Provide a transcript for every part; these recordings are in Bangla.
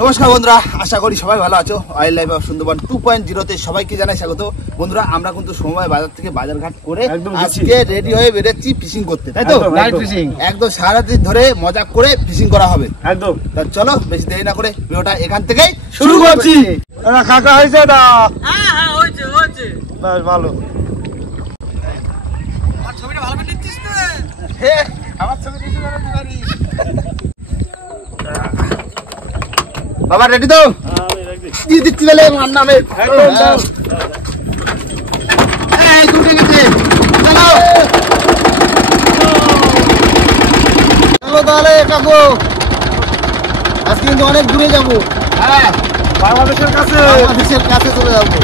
নমস্কার বন্ধুরা, আশা করি সবাই ভালো আছো। ওয়াইল্ড লাইফ অফ সুন্দরবন 2.0 তে সবাইকে জানাই স্বাগত। বন্ধুরা, আমরা কিন্তু সময় বাজার থেকে বাজার ঘাট করে আজকে রেডি হয়ে বেরোচ্ছি ফিশিং করতে, তাই তো? নাইট ফিশিং একদম সারাদিন ধরে মজা করে ফিশিং করা হবে একদম। চলো বেশি দেরি না করে ভিডিওটা এখান থেকেই শুরু করছি। কাকা হয়েছে না? হ্যাঁ হ্যাঁ হয়েছে হয়েছে। বেশ ভালো। আর ছবিটা ভালো করে নিচ্ছিস তো? হ্যাঁ, আমার ছবি দিছি না পারি। বাবা রেডি তো? দিয়ে দিচ্ছি বলে আমার নামে একদম দাও। এই দুটো গেছে, চলো চলো তাহলে কাকু, আজকে কিন্তু অনেক দূরে যাবো। হ্যাঁ, বাংলাদেশের কাছে চলে যাবো।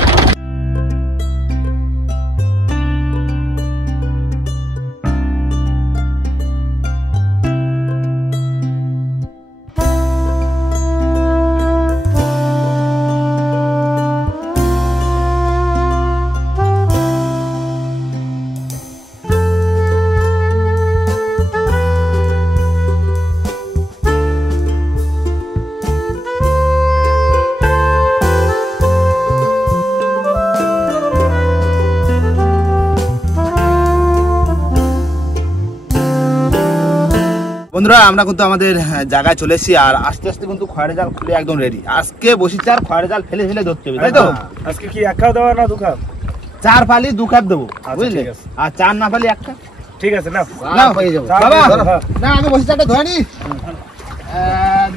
বন্ধুরা, আমরা কিন্তু আমাদের জায়গায় চলে এসেছি আর আস্তে আস্তে কিন্তু খয়রা জাল খুলে একদম রেডি। আজকে বসিচ্ছে আর খয়রা জাল ফেলে ফেলে ধরতে হবে, তাই তো? আজকে কি এক খাও দেওয়া না দু খাও? 4 ফালি 2 খাপ দেবো, বুঝলে? ঠিক আছে। আর 4 না ফালি 1 খাপ। ঠিক আছে, না না পেয়ে যাবো বাবা। না আগে বসি চাটা ধরে নি।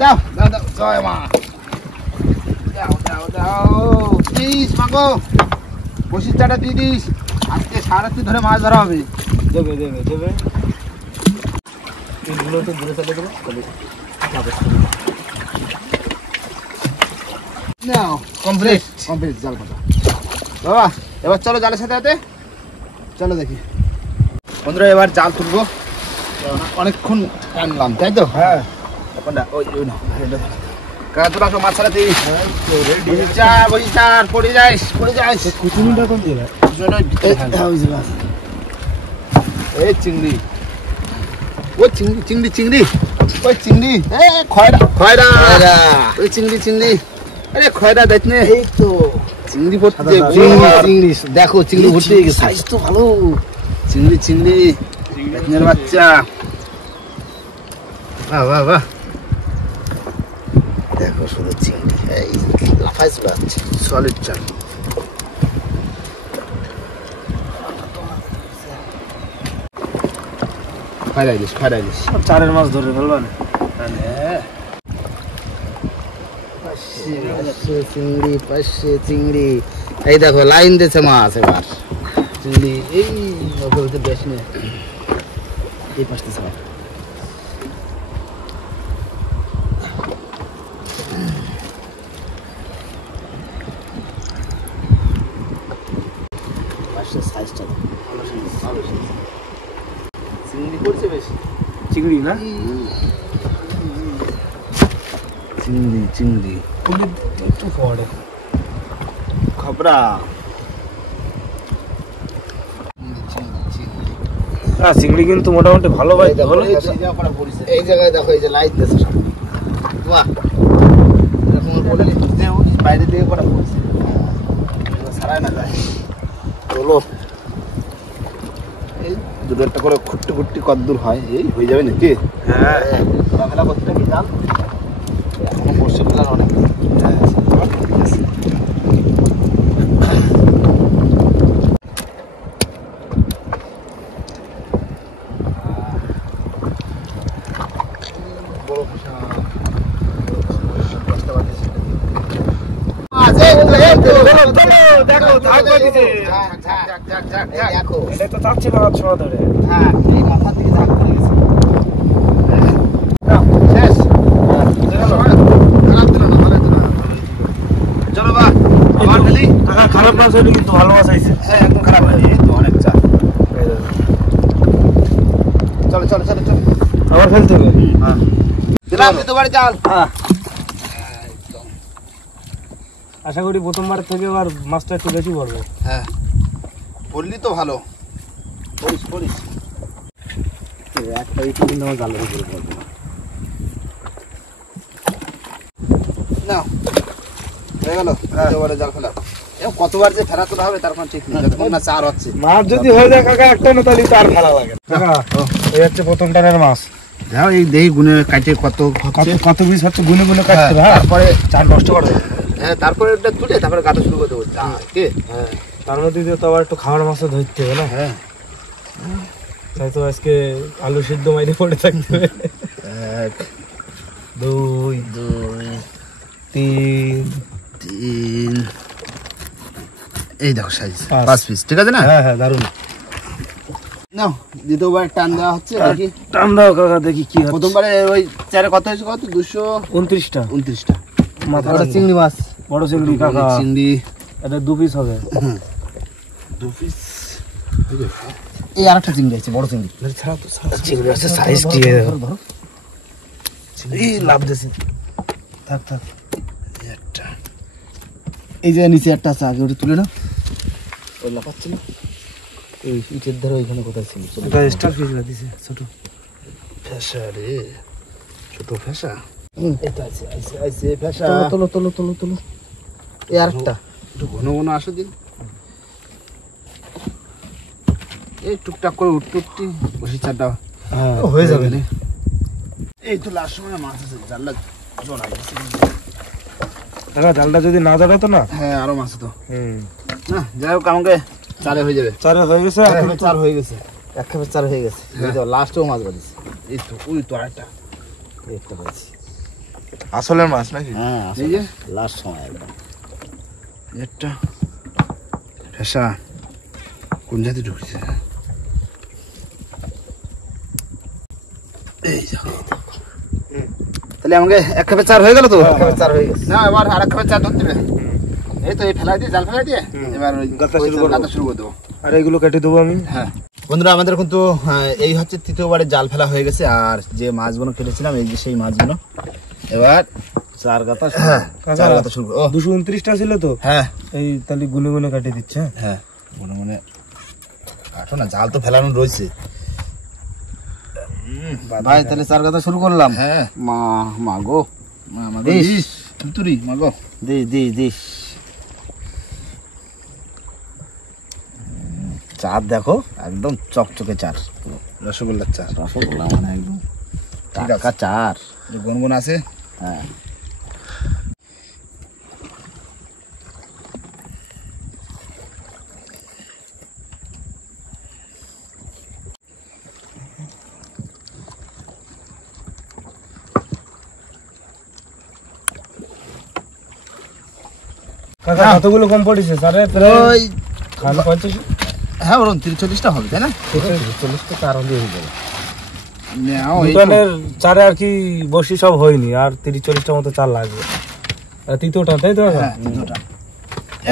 দাও দাও দাও, জয় মা। দাও দাও দাও, প্লিজ মাগো বসি চাটা দিয়ে দিস। আজকে সারাতি ধরে মাছ ধরা হবে। দেবে দেবে দেবে। এগুলো তো দূরে চলে দেবো। নাও কমপ্লিট কমপ্লিট জাল পাতা। বাবা এবার চলো জালের সাথে সাথে চলো দেখি। বন্ধুরা, এবার জাল তুলবো। অনেকক্ষণ টানলাম, তাই তো? হ্যাঁ, কোনটা? ওই না কাজু রাখো মাছ ছাড়াতে। বসি চার পড়ে যাইস পড়ে যাইস। কুচুনিটা কোন দিলে? এই চিংড়ি, ওই চিংড়ি চিংড়ি চিংড়ি, ওই চিংড়ি, খয়রা খয়রা, ওই চিংড়ি চিংড়ি। আরে খয়রা দেখ নে, এই তো চিংড়ি পড়তে। চিংড়ি দেখো, চিংড়ি ভর্তি হয়ে গেছে, সাইজ তো ভালো। চিংড়ি চিংড়ি দেখনের বাচ্চা। বাহ বাহ বাহ, দেখো শুধু চিংড়ি, এই লাফাই চলে যাচ্ছে। সলিড চাল। খাইরাই দিস খাইরাই দিস। চারের মাছ ধরে ফেলবা না? চিংড়ি পাশে চিংড়ি, এই দেখো লাইন দিয়েছে মাছ। এবার চিংড়ি এই বেশ নেই, এই পাশে সাইজটা চিংড়ি করছে বেশি। চিংড়ি না? চিংড়ি চিংড়ি একটু পড়ে খবরা। চিংড়ি কিন্তু মোটামুটি ভালো ভাই। এই জায়গায় দেখো, এই যে লাইট দিয়েছে, বাহ, বাইরে দিয়ে করা পড়ছে, সারাই না যায়। চলো এই দুটো একটা করে খুঁট্টি খুঁট্টি কদ্দূর হয়, এই হয়ে যাবে নাকি? হ্যাঁ, খোলামেলা করতে নাকি জাল এখনো বসে ফেলার অনেক। খারাপ মাছ হইলে কিন্তু ভালো মাছ আইছে। একদম খারাপ হয়নি, অনেক চাপ। চলো চলো চলো চলো, আবার ফেলতে হবে। হ্যাঁ দিলাম দুবার জাল। হ্যাঁ, আশা করি প্রথমবার থেকে আবার মাছটা একটু বেশি পড়বে। হ্যাঁ বললি তো ভালো, করিস করিস। একটা ইট কিন্তু আমার জালের উপরে পড়বে না। হয়ে গেল দ্বিতীয়বারে জাল ফেলা। কতবার যে ফেরা তোলা হবে তার কোনো ঠিক নেই, যতক্ষণ না চার হচ্ছে। মাছ যদি হয়ে যায় কাকা একটা না তাহলে তো আর ভালো লাগে না। কাকা এই হচ্ছে প্রথম টানের মাছ। যাও এই দেই গুনে কাটে কত কত পিস হচ্ছে গুনে গুনে কাটতে হবে। তারপরে চার নষ্ট করে দেবে। হ্যাঁ তারপরে ওটা তুলে তারপরে কাটা শুরু করে দেবো। কে হ্যাঁ তার মধ্যে দিয়ে তো আবার একটু খাওয়ার মাছও ধরতে হবে না। হ্যাঁ তাই তো আজকে আলু সিদ্ধ মাইরে পড়ে থাকতে হবে। 1 2 2 3 3 এই দেখো সাইজ পাঁচ। 5 পিস, ঠিক আছে না? হ্যাঁ হ্যাঁ দারুণ। নাও দ্বিতীয়বার টান দেওয়া হচ্ছে, দেখি টান দাও কাকা দেখি কি হচ্ছে। প্রথমবারে ওই চারে কত হয়েছে, কত 229টা মাথা চিংড়ি মাছ, বড় চিংড়ি কাকা। চিংড়ি এটা 2 পিস হবে। 2 পিস। এই আরেকটা চিংড়ি আছে, বড় চিংড়ি। ছাড়া তো চিংড়ি আছে সাইজ কি ধরো এই লাভ দেছি। থাক থাক একটা এই যে নিচে একটা আছে, আগে ওটা তুলে নাও। ওই লাফাচ্ছে না, এই ইটের ধারে ওইখানে কোথায় ছিল? এটা স্টার ফিশ দিছে ছোট ফেসা রে, ছোট ফেসা। এটা আছে আইছে ফেসা। তোলো তোলো তোলো তোলো। এই আরেকটা একটু ঘন ঘন আসো দিন, এই টুকটাক করে উঠটুকটি বসে চারটা হ্যাঁ হয়ে যাবে না। এই তো লাস্ট সময় মাছ আছে, জানলা জড়া গেছে। কাকা জালটা যদি না জড়াতো না। হ্যাঁ আরো মাছ তো। না যাই হোক, আমাকে চারে হয়ে যাবে। চারে হয়ে গেছে। চার হয়ে গেছে, এক খেপে চার হয়ে গেছে। এই তো লাস্টেও মাছ বাঁধিছে। এই তো ওই তো আরেকটা একটা পাচ্ছি, আসলের মাছ নাকি? হ্যাঁ এই যে লাস্ট সময় একদম একটা ফেসা। কোন জাতি ঢুকছে? এই যাও, তাহলে আমাকে এক খেপে চার হয়ে গেল তো। এক খেপে চার হয়ে গেছে। না এবার আর এক খেপে চার ধরতে হবে। এই তো এই ফেলাই দিয়ে, জাল ফেলাই দিয়ে এবার ওই গাঁথা শুরু করে দেবো। আর এইগুলো কেটে দেবো আমি। হ্যাঁ বন্ধুরা, আমাদের কিন্তু এই হচ্ছে তৃতীয়বারে জাল ফেলা হয়ে গেছে। আর যে মাছগুলো কেটেছিলাম এই যে সেই মাছগুলো, এবার চার গাঁথা শুরু। ও 229টা ছিল তো। হ্যাঁ এই তাহলে গুনে গুনে কাটে দিচ্ছে। হ্যাঁ মনে মনে কাটো না, জাল তো ফেলানো রয়েছে ভাই তাহলে চার গাঁথা শুরু করলাম। হ্যাঁ মা গো দিস তুতুরি মাগো দিস চার দেখো একদম চকচকে চার, রসগোল্লার চার। রসগোল্লা মানে একদম ঠিক টাটকা আছে। চার। গুনগুন আছে। হ্যাঁ কাকা কতগুলো কম পড়েছে স্যারে? ওই খালি 50। হ্যাঁ ওরকম 30-40টা হবে, তাই না? 40টা চার হলে হয়ে যাবে। নাও এই তো। দোকানের চারে আর কি বসি সব হয়নি, আর 30-40টা মতো চার লাগবে। আর তৃতীয়টা তাই তো? হ্যাঁ দুটোটা।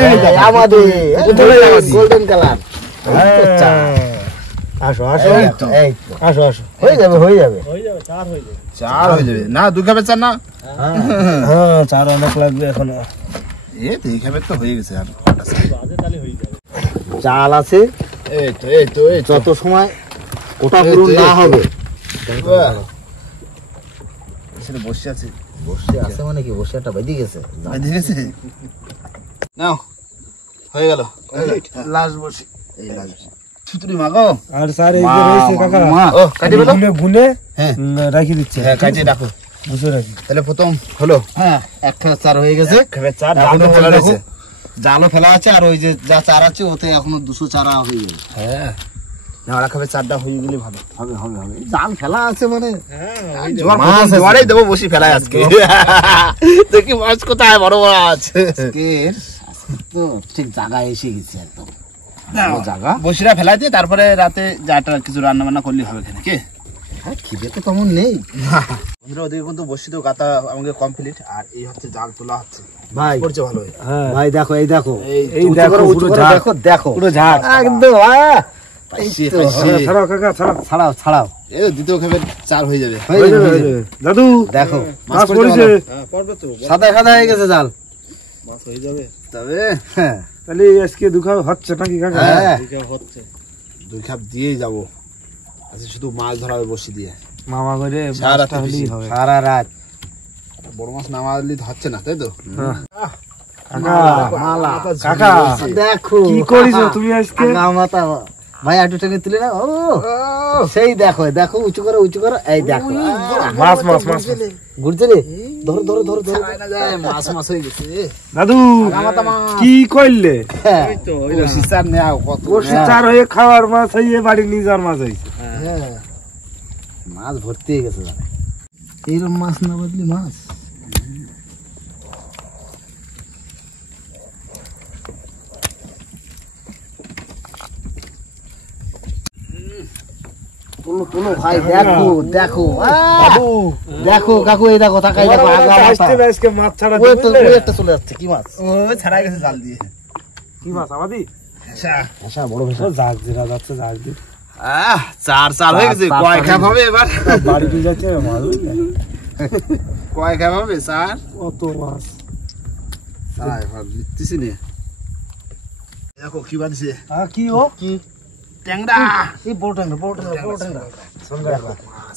এই দেখো, আমাদের গোল্ডেন কালার। আসো আসো এই তো। আসো আসো। হয়ে যাবে চার হয়ে যাবে। চার হয়ে যাবে না, দুই খাবে চার না। হ্যাঁ চার অনেক লাগবে এখনো। এই দুই খাবে তো হয়ে গেছে। আর কটা চাই? চাল আছে এই তো যত সময় ওটা এই পুরো তো, না এই তো। হবে। এখানে বসে আছে, বসে আছে মানে কি বসে একটা বেঁধে গেছে। দেখেছে। নাও হয়ে গেল, লাস্ট বসে। এই লাস্ট ছুতুরি মাগো। আর স্যার এই যে রয়েছে কাকা, ও কাটি বেলো। গুনে গুনে হ্যাঁ রাখি দিচ্ছে। হ্যাঁ কাটিয়ে রাখো। বসে রাখি। তাহলে প্রথম হলো। হ্যাঁ এক খেলা চার হয়ে গেছে। খাবে চার, এখনো জালও ফেলা রয়েছে। জালও ফেলা আছে, আর ওই যে যা চার আছে ওতে এখনো 200 চারা হয়ে যাবে। হ্যাঁ না ওরা খাবে চারটা হয়ে গেলে ভালো হবে হবে হবে। জাল ফেলা আছে মানে মাছ জোয়ারেই দেবো, বসি ফেলায় আজকে। দেখি মাছ কোথায়, বড় মাছ। তো ঠিক জায়গায় এসে গেছে একদম জায়গা। বসিরা ফেলাই দিয়ে তারপরে রাতে যাটা কিছু রান্না বান্না করলে হবে এখানে। কি হ্যাঁ খিদে তো তেমন নেই বন্ধুরা, ওদিকে কিন্তু বসি তো গাতা আমাকে কমপ্লিট। আর এই হচ্ছে জাল তোলা হচ্ছে ভাই। করছে ভালো। ভাই দেখো এই দেখো এই দেখো পুরো ঝাড়। দেখো দেখো পুরো ঝাড় একদম। পাইছি, পাইছি। ছাড়াও কাকা ছাড়াও ছাড়াও ছাড়াও। এই তো দ্বিতীয় খাবে চার হয়ে যাবে। হয়ে যাবে, হয়ে যাবে। দাদু দেখো মাছ পড়েছে। সাদা সাদা হয়ে গেছে জাল। মাছ হয়ে যাবে তবে হ্যাঁ। তাহলে আজকে দুখাও হচ্ছে নাকি কাকা? হ্যাঁ হচ্ছে। দুই খাপ দিয়েই যাবো আজকে, শুধু মাছ ধরা হবে বসি দিয়ে। মামা করে সারা রাত মাছটা হলেই হবে। সারা রাত বড় মাছ নামালি হচ্ছে না, তাই তো? কাকা দেখো কি করিছো তুমি আজকে? মাথা ভাই একটু টেনে তুলে না। ও সেই দেখো দেখো, উঁচু করো উঁচু করো, এই দেখো মাছ মাছ মাছ ঘুরছে রে। ধরো ধরো ধরো ধরো, মাছ মাছ হয়ে গেছে। দাদু কি করলে? বসি চার নেও কত বসে চার হয়ে খাওয়ার মাছ হয়ে বাড়ি নিজার মাছ হয়েছে। মাছ ভর্তি হয়ে গেছে। এইরকম মাছ না বদলি মাছ। ভাই দেখো দেখো দেখো কাকু, এই দেখো তাকাই দেখো, আজকে মাছ ছাড়া একটা চলে যাচ্ছে। কি মাছ? ও ছাড়া গেছে জাল দিয়ে। কি মাছ আমাদি? আচ্ছা বড় ভেসা জাগ যেটা যাচ্ছে জাগ দিয়ে চার চার হয়ে গেছে। কয় খাপ হবে এবার? বাড়ি দিয়ে যাচ্ছে মাছ। কয় খাপ হবে স্যার? কত মাছ দিতেছি নে। দেখো কি বাঁধছে। কি ও কি ট্যাংরা। এই বড় ট্যাংরা বড় ট্যাংরা বড় ট্যাংরা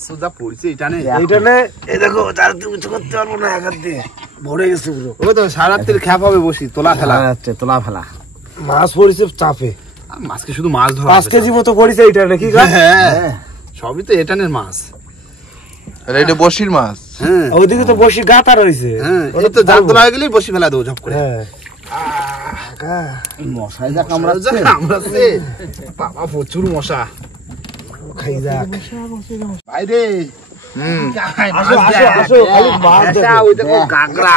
সোজা পড়ছে এটা নে। এইটা নে। এই দেখো যার তুমি করতে পারবো না, এক হাত দিয়ে ভরে গেছে পুরো। ওই তো সারাত্রির খ্যাপ হবে বসি, তোলা ফেলা। আচ্ছা তোলা ফেলা। মাছ পড়েছে চাপে। মাছকে শুধু মাছ ধরা 5 কেজি মতো পড়েছে এইটা নাকি? হ্যাঁ সবই তো এটানের মাছ। এটা বসির মাছ। হ্যাঁ ওইদিকে তো বসি গাতা রয়েছে। হ্যাঁ এই তো জাল তোলা হয়ে গেলেই বসি ফেলা দেবো ঝপ করে। হ্যাঁ মশাই যা কামড়াচ্ছে বাবা, প্রচুর মশা। খাই যাক ভাই রে। আসো আসো আসো, খালি মাছ দেখো। ওই দেখো গাগরা।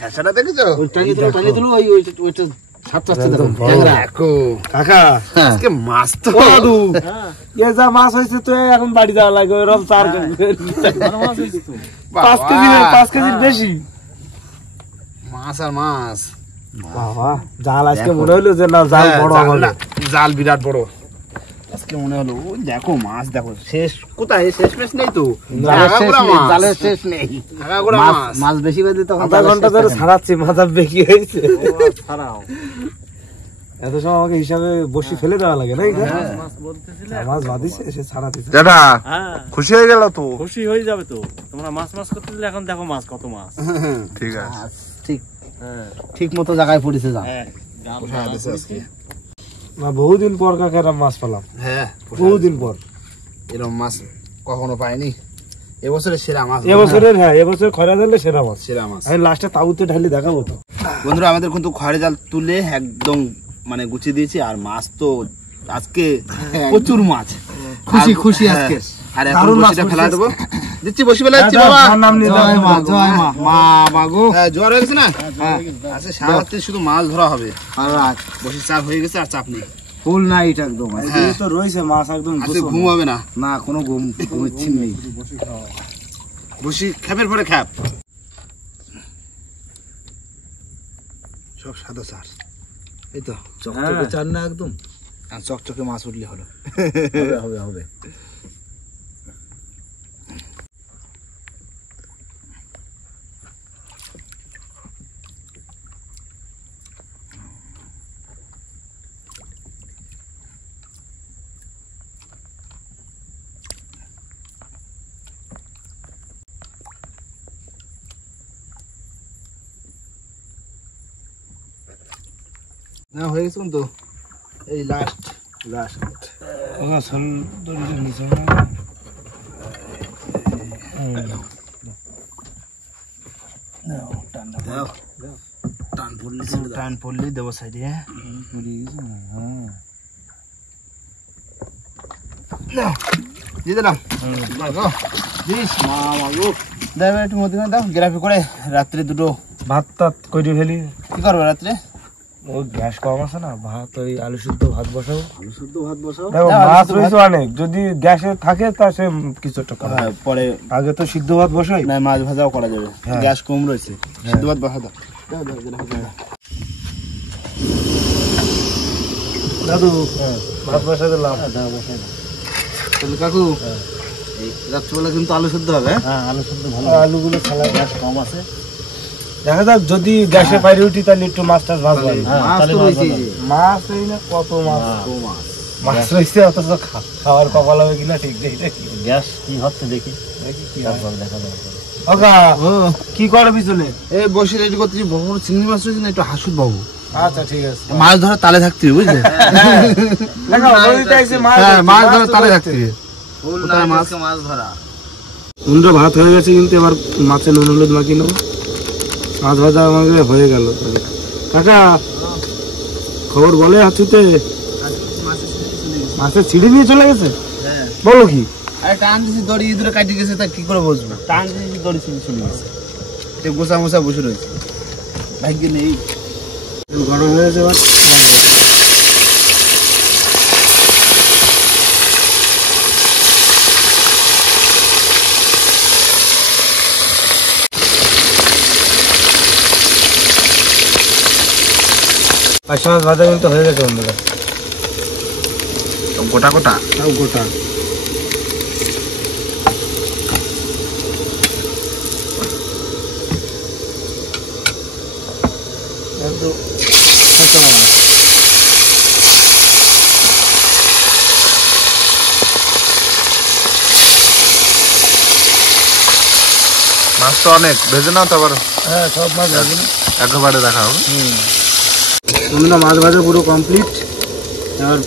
ফ্যাসাটা দেখেছো? টানিয়ে তুলো ওইটা সাতটা দেখো। দেখো কাকা আজকে মাছ তো দাদু এ যা মাছ হয়েছে তো এখন বাড়ি যাওয়া লাগে। ওরকম 4 কেজি 5 কেজি 5 কেজির বেশি মাছ আর মাছ। বাবা জাল আজকে মনে হলো যে না জাল বড় হবে। জাল বিরাট বড় আজকে মনে হলো। ওই দেখো মাছ দেখো, শেষ কোথায়? শেষ মেশ নেই তো, জালের শেষ নেই। মাছ বেশি বেঁধে তখন আধা ঘন্টা ধরে ছাড়াচ্ছি, মাথা বেঁকে হয়েছে। এত সময় আমাকে হিসাবে বসি ফেলে দেওয়া লাগে না? মাছ বাঁধিছে সে ছাড়াতে। দাদা খুশি হয়ে গেল তো? খুশি হয়ে যাবে তো, তোমরা মাছ মাছ করতে দিলে। এখন দেখো মাছ কত মাছ। ঠিক আছে, ঠিক ঠিক মতো জায়গায় পড়েছে। যা না বহুদিন পর কাকেরা মাছ পেলাম। হ্যাঁ বহুদিন পর এরকম মাছ কখনো পাইনি। এবছরের সেরা মাছ। এবছরের হ্যাঁ এবছর খয়রা জালে সেরা মাছ। সেরা মাছ। আমি লাস্টে তাবুতে ঢালি দেখাবো তো। বন্ধুরা আমাদের কিন্তু খয়রা জাল তুলে একদম মানে গুছিয়ে দিয়েছি। আর মাছ তো আজকে প্রচুর মাছ। খুশি খুশি আজকে। আর এখন বসিটা ফেলা দেবো। দিচ্ছি বসি ফেলা দিচ্ছি বাবা। জয় মা জয় মা। মা বাগো জোয়ার হয়ে গেছে না? হ্যাঁ আজকে সারা রাত্রি শুধু মাছ ধরা হবে। বসি চাপ হয়ে গেছে আর চাপ নেই। ফুল নাইট একদম। তো রয়েছে মাছ একদম। আজকে ঘুম হবে না। না কোনো ঘুমের নেই। বসি খ্যাপের পরে খ্যাপ। সব সাদা চার। এই তো চকচকে চার না একদম। আর চকচকে মাছ উঠলে হলো। হবে হবে। না হয়ে গেছে তো। এই লাস্ট টান পড়লে দেবো সাইডে। দিয়ে দিলাম। দেবে একটু মধ্যে দাও গ্রাফি করে। রাত্রে দুটো ভাত টাত করে ফেলি। কি করবো রাত্রে? ও গ্যাস কম আছে না, ভাত ওই আলু সিদ্ধ ভাত বসাবো। আলু শুদ্ধ ভাত বসাও। দেখো মাছ রয়েছে অনেক, যদি গ্যাসে থাকে তা সে কিছু একটা করা হ্যাঁ পরে আগে তো সিদ্ধ ভাত বসাই। না মাছ ভাজাও করা যাবে। গ্যাস কম রয়েছে। সিদ্ধ ভাত বসা দাও। দাদু ভাত বসা দিলাম। তাহলে কাকু এই রাত্রিবেলা কিন্তু আলু শুদ্ধ হবে। হ্যাঁ আলু সিদ্ধ ভালো। আলুগুলো ছাড়া গ্যাস কম আছে। দেখা যাক যদি গ্যাসে পাইরে উঠি তাহলে একটু মাছ টাছ ভাজবো। মাছ এই না কত মাছ। মাছ রয়েছে অথচ খাওয়ার কপাল হবে কিনা ঠিক নেই। গ্যাস কি হচ্ছে দেখি। দেখি কি দেখা যাবে। ওকা ও কি করে পিছনে? এই বসে রেডি করতেছি, বড় বড় চিংড়ি মাছ রয়েছে না, একটু হাসুদ বাবু। আচ্ছা ঠিক আছে। মাছ ধরা তালে থাকতে হবে, বুঝলে? দেখো নদীতে এসে মাছ মাছ ধরা তালে থাকতে হবে। মাছ ধরা। নুনটা ভাত হয়ে গেছে, কিন্তু এবার মাছে নুন হলুদ মাখিয়ে নেবো। মাছ ভাজা আমাকে হয়ে গেল। কাকা খবর বলে হাঁচুতে মাছের ছিঁড়ে নিয়ে চলে গেছে? বলো কি? আরে টান দিছি, দড়ি ইঁদুরে কাটি গেছে, তা কি করে বসবো? টান দিছি, দড়ি ছিঁড়ে চলে গেছে। গোসা মোসা বসে রয়েছে, ভাগ্যে নেই। গরম হয়ে গেছে এবার। পাঁচশো মাছ ভাজা কিন্তু হয়ে গেছে বন্ধুরা। গোটা গোটা সব গোটা। মাছ তো অনেক ভেজে নাও তো আবার। হ্যাঁ সব মাছ ভাজি না একেবারে দেখা হবে। বন্ধুরা মাছ ভাজা পুরো কমপ্লিট। এবার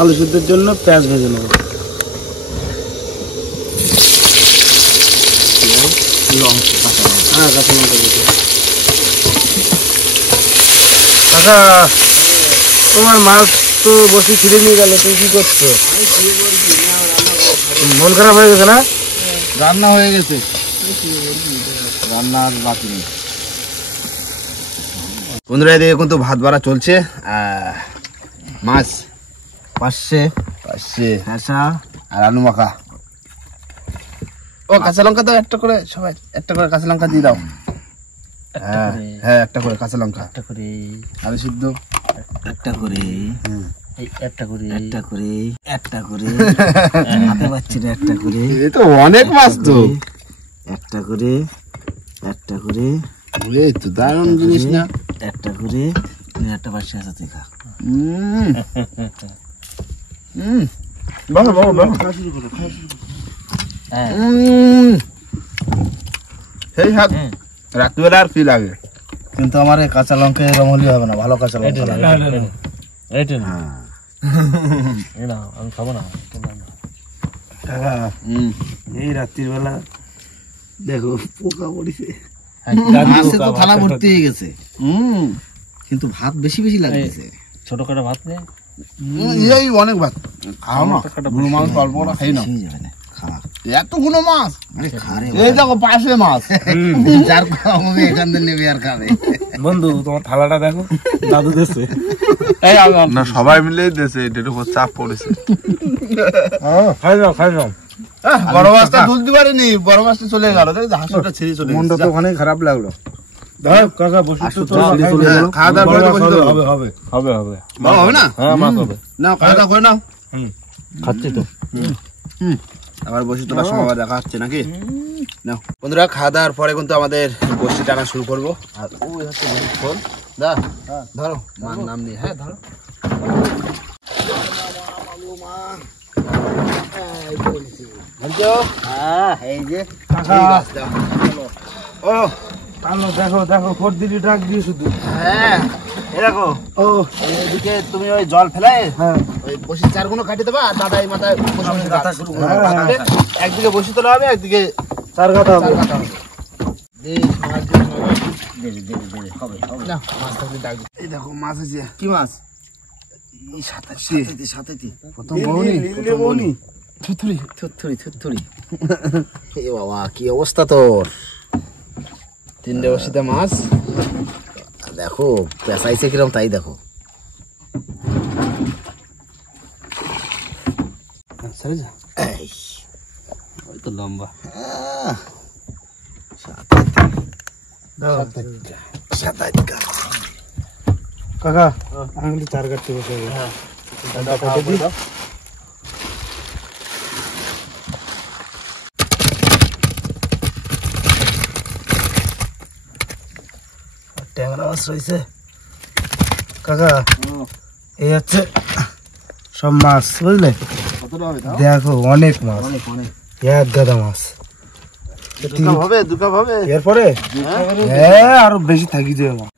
আলু সিদ্ধের জন্য পেঁয়াজ ভেজে নেব। হ্যাঁ কাঁচা লঙ্কা ভেজে। কাকা তোমার মাছ তো বসে ছিঁড়ে নিয়ে গেল, তুমি কি করছো? মন খারাপ হয়ে গেছে না? রান্না হয়ে গেছে, রান্না আর বাকি নেই। বন্ধুরা এদিকে কিন্তু ভাত বাড়া চলছে। মাছ পাশে হাঁসা আর আলু মাখা। ও কাঁচা লঙ্কা দাও একটা করে, সবাই একটা করে কাঁচা লঙ্কা দিয়ে দাও। হ্যাঁ একটা করে কাঁচা লঙ্কা, একটা করে আলু সিদ্ধ, একটা করে একটা করে একটা করে একটা করে হাতে পাচ্ছি না, একটা করে। এই তো অনেক মাছ তো। একটা করে একটা করে, এই তো দারুণ জিনিস না। একটা করে একটা পাশে আছে দেখা। বাবা বাবা বাবা সেই হাত রাত্রিবেলা আর কি লাগে, কিন্তু আমার এই কাঁচা লঙ্কা এরকম হলে হবে না, ভালো কাঁচা লঙ্কা লাগে। আমি খাবো না। এই রাত্রির বেলা দেখো পোকা পড়িছে, তো থালা ভর্তি হয়ে গেছে, কিন্তু ভাত বেশি বেশি লাগছে। ছোট কাটা ভাত নেই, এই অনেক ভাত খাও না, গুনো মাছ অল্প করে খাই না, এত গুনো মাছ। এই দেখো পাশে মাছ, যার খাবে এখান থেকে নেবে আর খাবে। বন্ধু তোমার থালাটা দেখো, দাদু দেশে না সবাই মিলে দেশে এটার উপর চাপ পড়েছে। খাই যাও খাই যাও। বড় মাছটা তুলতে পারিনি, বড় মাছটা চলে গেল, হাঁসটা ছেড়ে চলে গেল। মনটা তো ওখানে খারাপ লাগলো। কাকা বসে তো খাওয়া দাওয়া করে বসে হবে হবে হবে হবে হবে না? হ্যাঁ মাছ হবে। না খাওয়া দাওয়া করে নাও। খাচ্ছি তো। আবার বসে তোলার সময় আবার দেখা হচ্ছে নাকি? নাও বন্ধুরা, খাওয়া দাওয়ার পরে কিন্তু আমাদের বসি টানা শুরু করবো। আর ওই হচ্ছে ফোন দা, ধরো মার নাম নিয়ে। হ্যাঁ ধরো। এই যে ও দেখো দেখো ফোরদিলি ডাক দিয়ে শুধু। হ্যাঁ দেখো, ও এদিকে তুমি ওই জল ফেলায় ওই বসি চার গুলো কাটিয়ে দেবা, আর দাদা এই মাথায় গাঁথা শুরু করবে। একদিকে বসি তোলা হবে, একদিকে চার কথা হবে। এই দেখো মাছ আছে। কি মাছ? সাথে প্রথম বউনি থুথুরি। এ বাবা কি অবস্থা তোর! তিনটে বসিতে মাছ দেখো, পেঁচাইছে কিরম তাই দেখো। ওই তো লম্বা কাকা আমি চার কাটতে বসে ট্যাংরা মাছ রয়েছে কাকা। এই হচ্ছে সব মাছ, বুঝলে? দেখো অনেক মাছ, এক গাদা মাছ। দু কাপ হবে এরপরে হ্যাঁ আরো বেশি থাকি যাবে আমার।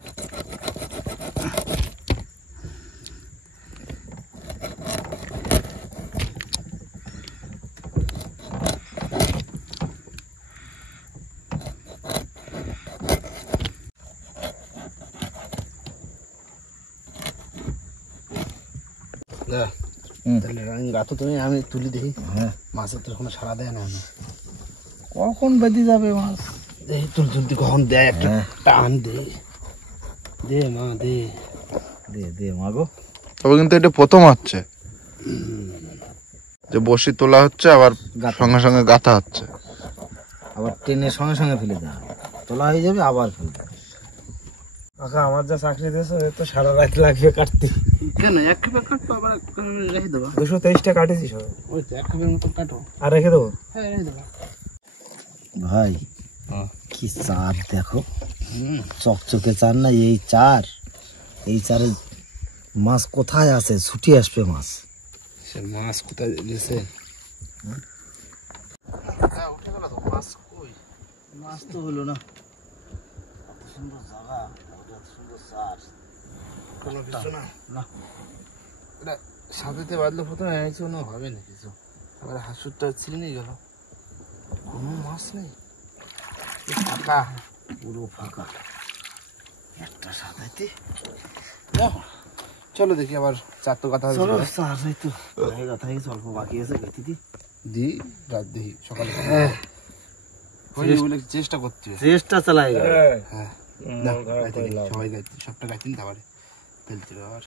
তাহলে রানিং গাতো তুমি আমি তুলি দেখি। হ্যাঁ মাছের তো কোনো সারা দেয় না। কখন বেঁধে যাবে মাছ? দেখি তুলতে কখন দেয় একটা টান দে দে মা দে দে দে মা গো। তবে কিন্তু এটা প্রথম হচ্ছে যে বসি তোলা হচ্ছে আবার সঙ্গে সঙ্গে গাথা হচ্ছে, আবার ট্রেনের সঙ্গে সঙ্গে ফেলে দেওয়া তোলা হয়ে যাবে আবার ফেলে দেওয়া। আচ্ছা আমার যা চাকরি দিয়েছে তো সারা রাত লাগবে কাটতে। কেন এক খেপে কাটবো আবার রেখে দেবো। 223টা কাটেছি সব। ওই তো এক খেপের মতো কাটো। আর রেখে দেবো? হ্যাঁ রেখে দেবো। ভাই কি চার দেখো, চকচকে চার না এই চার, এই চারে মাছ কোথায় আছে? ছুটি আসবে মাছ। সে মাছ কোথায় গেছে? মাছ তো হলো না। সুন্দর জায়গা, সুন্দর চার, কোনো কিছু না। না এটা সাথে বাদলে প্রথমে এনেছে কোনো হবে না কিছু। আবার হাসুরটা ছিঁড়ে নিয়ে গেল, কোনো মাছ নেই, ফাঁকা, পুরো ফাঁকা একটা সাদাইতে। চলো দেখি আবার চার তো কথা হয়েছে, কথা হয়েছে অল্প বাকি আছে, গেছি দি রাত দেখি সকালে চেষ্টা করতে, চেষ্টা চালাই। হ্যাঁ সবাই গাইতে, সবটা গাইতেন তারপরে ফেলতে আবার।